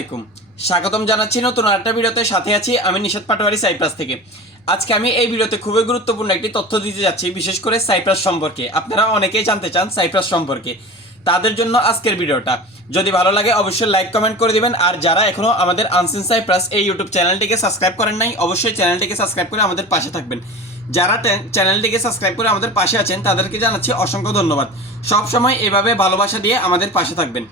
আলাইকুম। স্বাগতম জানাচ্ছি নতুন আরেকটা ভিডিওতে। সাথে আছি আমি নিশাদ পাটোয়ারি সাইপ্রাস থেকে। আজকে আমি এই ভিডিওতে খুবই গুরুত্বপূর্ণ একটি তথ্য দিতে যাচ্ছি, বিশেষ করে সাইপ্রাস সম্পর্কে। আপনারা অনেকেই জানতে চান সাইপ্রাস সম্পর্কে। তাদের জন্য আজকের ভিডিওটা। যদি ভালো লাগে অবশ্যই লাইক, কমেন্ট করে দিবেন। আর যারা এখনও আমাদের আনসিন সাইপ্রাস এই ইউটিউব চ্যানেলটিকে সাবস্ক্রাইব করেন নাই, অবশ্যই চ্যানেলটিকে সাবস্ক্রাইব করে আমাদের পাশে থাকবেন। যারা চ্যানেলটিকে সাবস্ক্রাইব করে আমাদের পাশে আছেন, তাদেরকে জানাচ্ছি অসংখ্য ধন্যবাদ। সব সময় এভাবে ভালোবাসা দিয়ে আমাদের পাশে থাকবেন।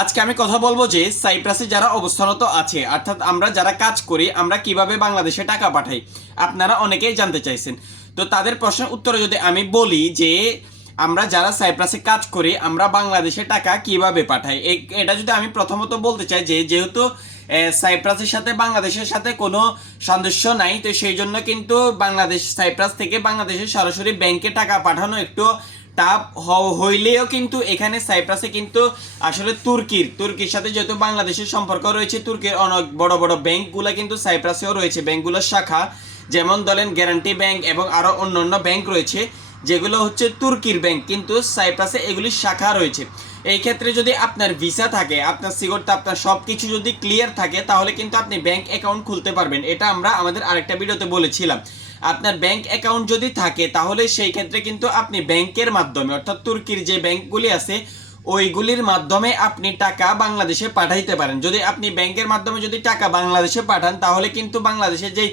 আজকে আমি কথা বলব যে সাইপ্রাসে যারা অবস্থানত আছে, অর্থাৎ আমরা যারা কাজ করি, আমরা কীভাবে বাংলাদেশে টাকা পাঠাই, আপনারা অনেকেই জানতে চাইছেন। তো তাদের প্রশ্নের উত্তরে যদি আমি বলি যে, আমরা যারা সাইপ্রাসে কাজ করি, আমরা বাংলাদেশে টাকা কীভাবে পাঠাই? এটা যদি আমি প্রথমত বলতে চাই যে, যেহেতু সাইপ্রাসের সাথে বাংলাদেশের সাথে কোনো সাদৃশ্য নাই, তো সেই জন্য কিন্তু বাংলাদেশ, সাইপ্রাস থেকে বাংলাদেশের সরাসরি ব্যাংকে টাকা পাঠানো একটু টাফ হইলেও কিন্তু এখানে সাইপ্রাসে কিন্তু আসলে তুর্কির তুর্কির সাথে যেহেতু বাংলাদেশের সম্পর্ক রয়েছে, তুর্কির অনেক বড় বড় ব্যাংকগুলো কিন্তু সাইপ্রাসেও রয়েছে ব্যাংকগুলোর শাখা, যেমন ধরেন গ্যারান্টি ব্যাংক এবং আরও অন্য অন্য ব্যাংক রয়েছে, যেগুলো হচ্ছে তুর্কির ব্যাংক, কিন্তু সাইপ্রাসে এগুলির শাখা রয়েছে। এই ক্ষেত্রে যদি আপনার ভিসা থাকে, আপনার সিগরটা আপনার সব কিছু যদি ক্লিয়ার থাকে, তাহলে কিন্তু আপনি ব্যাংক অ্যাকাউন্ট খুলতে পারবেন। এটা আমরা আমাদের আরেকটা ভিডিওতে বলেছিলাম। আপনার ব্যাংক অ্যাকাউন্ট যদি থাকে, তাহলে সেই ক্ষেত্রে কিন্তু আপনি ব্যাংকের মাধ্যমে, অর্থাৎ তুর্কির যে ব্যাংকগুলি আছে, ওইগুলির মাধ্যমে আপনি টাকা বাংলাদেশে পাঠাইতে পারেন। যদি আপনি ব্যাংকের মাধ্যমে যদি টাকা বাংলাদেশে পাঠান, তাহলে কিন্তু বাংলাদেশের যেই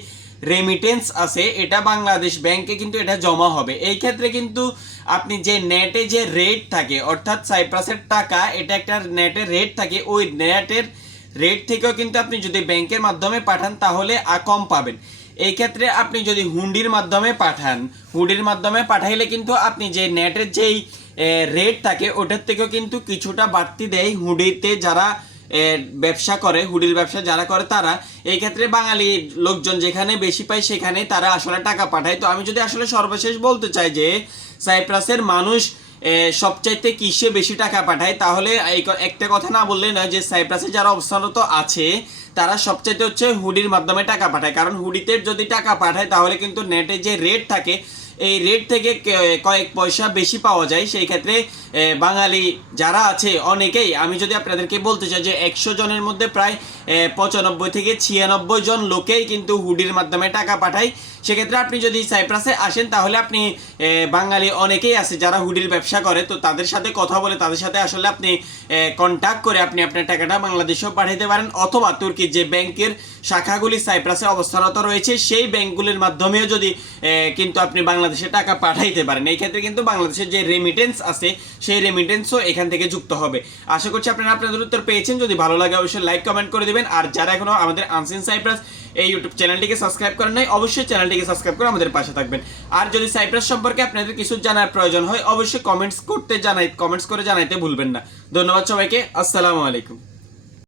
রেমিটেন্স আছে, এটা বাংলাদেশ ব্যাংকে কিন্তু এটা জমা হবে। এই ক্ষেত্রে কিন্তু আপনি যে নেটে যে রেট থাকে, অর্থাৎ সাইপ্রাসের টাকা, এটা একটা নেটের রেট থাকে। ওই নেটের রেট থেকেও কিন্তু আপনি যদি ব্যাংকের মাধ্যমে পাঠান, তাহলে কম পাবেন। এই ক্ষেত্রে আপনি যদি হুন্ডির মাধ্যমে পাঠান, হুন্ডির মাধ্যমে পাঠাইলে কিন্তু আপনি যে নেটের যেই রেট থাকে, ওটার থেকেও কিন্তু কিছুটা বাড়তি দেয় হুডিতে যারা ব্যবসা করে হুডির ব্যবসা যারা করে তারা। এই ক্ষেত্রে বাঙালি লোকজন যেখানে বেশি পায় সেখানে তারা আসলে টাকা পাঠায়। তো আমি যদি আসলে সর্বশেষ বলতে চাই যে, সাইপ্রাসের মানুষ সবচাইতে কিসে বেশি টাকা পাঠায়? তাহলে একটা কথা না বললে না যে সাইপ্রাসে যারা অবস্থানত আছে, তারা সবচাইতে হচ্ছে হুডির মাধ্যমে টাকা পাঠায়। কারণ হুডিতে যদি টাকা পাঠায়, তাহলে কিন্তু নেটে যে রেট থাকে এই রেট থেকে কয়েক পয়সা বেশি পাওয়া যায়, সেই ক্ষেত্রে বাঙালি যারা আছে অনেকেই, আমি যদি আপনাদেরকে বলতে চাই যে একশো জনের মধ্যে প্রায় পঁচানব্বই থেকে ছিয়ানব্বই জন লোকেই কিন্তু হুডির মাধ্যমে টাকা পাঠায়। সেক্ষেত্রে আপনি যদি সাইপ্রাসে আসেন, তাহলে আপনি বাঙালি অনেকেই আছে যারা হুডির ব্যবসা করে, তো তাদের সাথে কথা বলে, তাদের সাথে আসলে আপনি কন্ট্যাক্ট করে আপনি আপনার টাকাটা বাংলাদেশেও পাঠাতে পারেন, অথবা তুর্কির যে ব্যাংকের শাখাগুলি সাইপ্রাসে অবস্থানত রয়েছে, সেই ব্যাংকগুলির মাধ্যমেও যদি কিন্তু আপনি বাংলাদেশে টাকা পাঠাইতে পারেন। এই ক্ষেত্রে কিন্তু বাংলাদেশের যে রেমিটেন্স আছে, সেই রেমিটেন্সও এখান থেকে যুক্ত হবে। আশা করছি আপনারা আপনাদের উত্তর পেয়েছেন। যদি ভালো লাগে, অবশ্যই লাইক কমেন্ট করে দিবেন। আর যারা এখনও আমাদের আনসিন সাইপ্রাস এই ইউটিউব চ্যানেলটিকে সাবস্ক্রাইব করেন নাই, অবশ্যই চ্যানেলটিকে সাবস্ক্রাইব করে আমাদের পাশে থাকবেন। আর যদি সাইপ্রাস সম্পর্কে আপনাদের কিছু জানার প্রয়োজন হয়, অবশ্যই কমেন্টস করতে জানাই কমেন্টস করে জানাইতে ভুলবেন না। ধন্যবাদ সবাইকে। আসসালামু আলাইকুম।